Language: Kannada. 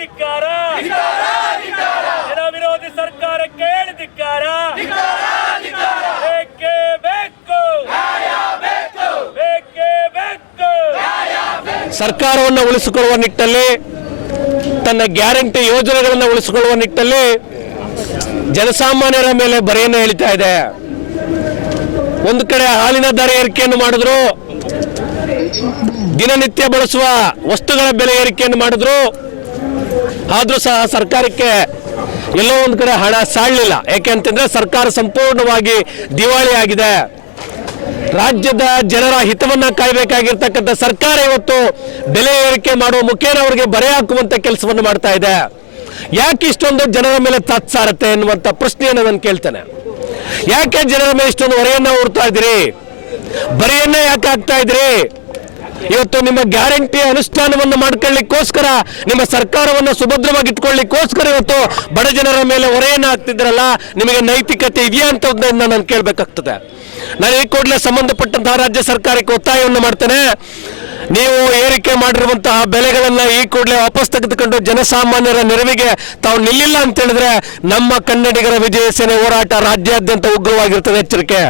ಧಿಕ್ಕಾರ. ಜನ ವಿರೋಧಿ ಸರ್ಕಾರಕ್ಕೆ ಧಿಕ್ಕಾರ. ಸರ್ಕಾರವನ್ನು ಉಳಿಸಿಕೊಳ್ಳುವ ನಿಟ್ಟಲ್ಲಿ ತನ್ನ ಗ್ಯಾರಂಟಿ ಯೋಜನೆಗಳನ್ನು ಉಳಿಸಿಕೊಳ್ಳುವ ನಿಟ್ಟಲ್ಲಿ ಜನಸಾಮಾನ್ಯರ ಮೇಲೆ ಬರೆಯನ್ನು ಹೇಳ್ತಾ ಇದೆ. ಒಂದು ಕಡೆ ಹಾಲಿನ ದರ ಏರಿಕೆಯನ್ನು ಮಾಡಿದ್ರು ದಿನನಿತ್ಯ ಬಳಸುವ ವಸ್ತುಗಳ ಬೆಲೆ ಏರಿಕೆಯನ್ನು ಮಾಡಿದ್ರು ಆದರೂ ಸಹ ಸರ್ಕಾರಕ್ಕೆ ಎಲ್ಲೋ ಒಂದು ಕಡೆ ಹಣ ಸಾಳಲಿಲ್ಲ ಯಾಕೆಂತಂದ್ರೆ ಸರ್ಕಾರ ಸಂಪೂರ್ಣವಾಗಿ ದಿವಾಳಿ ಆಗಿದೆ. ರಾಜ್ಯದ ಜನರ ಹಿತವನ್ನ ಕಾಯಬೇಕಾಗಿರ್ತಕ್ಕಂಥ ಸರ್ಕಾರ ಇವತ್ತು ಬೆಲೆ ಏರಿಕೆ ಮಾಡುವ ಮುಖೇನ ಅವರಿಗೆ ಬರೆ ಹಾಕುವಂತ ಕೆಲಸವನ್ನು ಮಾಡ್ತಾ ಇದೆ. ಯಾಕೆ ಇಷ್ಟೊಂದು ಜನರ ಮೇಲೆ ತತ್ಸಾರತೆ ಎನ್ನುವಂತ ಪ್ರಶ್ನೆಯನ್ನು ನಾನು ಕೇಳ್ತೇನೆ. ಯಾಕೆ ಜನರ ಮೇಲೆ ಇಷ್ಟೊಂದು ಹೊರೆಯನ್ನ ಹೊರ್ತಾ ಇದ್ರಿ ಬರೆಯನ್ನ ಯಾಕೆ ಹಾಕ್ತಾ ಇದ್ರಿ ಇವತ್ತು ನಿಮ್ಮ ಗ್ಯಾರಂಟಿ ಅನುಷ್ಠಾನವನ್ನು ಮಾಡ್ಕೊಳ್ಳಿಕ್ಕೋಸ್ಕರ, ನಿಮ್ಮ ಸರ್ಕಾರವನ್ನು ಸುಭದ್ರವಾಗಿ ಇಟ್ಕೊಳ್ಳಿಕ್ಕೋಸ್ಕರ ಇವತ್ತು ಬಡ ಜನರ ಮೇಲೆ ಹೊರೆಯನ್ನು ಹಾಕ್ತಿದ್ರಲ್ಲ, ನಿಮಗೆ ನೈತಿಕತೆ ಇದೆಯಾ ಅಂತ ನಾನು ಕೇಳಬೇಕಾಗ್ತದೆ. ನಾನು ಈ ಕೂಡಲೇ ಸಂಬಂಧಪಟ್ಟಂತಹ ರಾಜ್ಯ ಸರ್ಕಾರಕ್ಕೆ ಒತ್ತಾಯವನ್ನು ಮಾಡ್ತೇನೆ. ನೀವು ಏರಿಕೆ ಮಾಡಿರುವಂತಹ ಬೆಲೆಗಳನ್ನ ಈ ಕೂಡಲೇ ವಾಪಸ್ ತೆಗೆದುಕೊಂಡು ಜನಸಾಮಾನ್ಯರ ನೆರವಿಗೆ ತಾವು ನಿಲ್ಲಿಲ್ಲ ಅಂತ ಹೇಳಿದ್ರೆ ನಮ್ಮ ಕನ್ನಡಿಗರ ವಿಜಯ ಸೇನೆ ಹೋರಾಟ ರಾಜ್ಯಾದ್ಯಂತ ಉಗ್ರವಾಗಿರ್ತದೆ ಎಚ್ಚರಿಕೆ.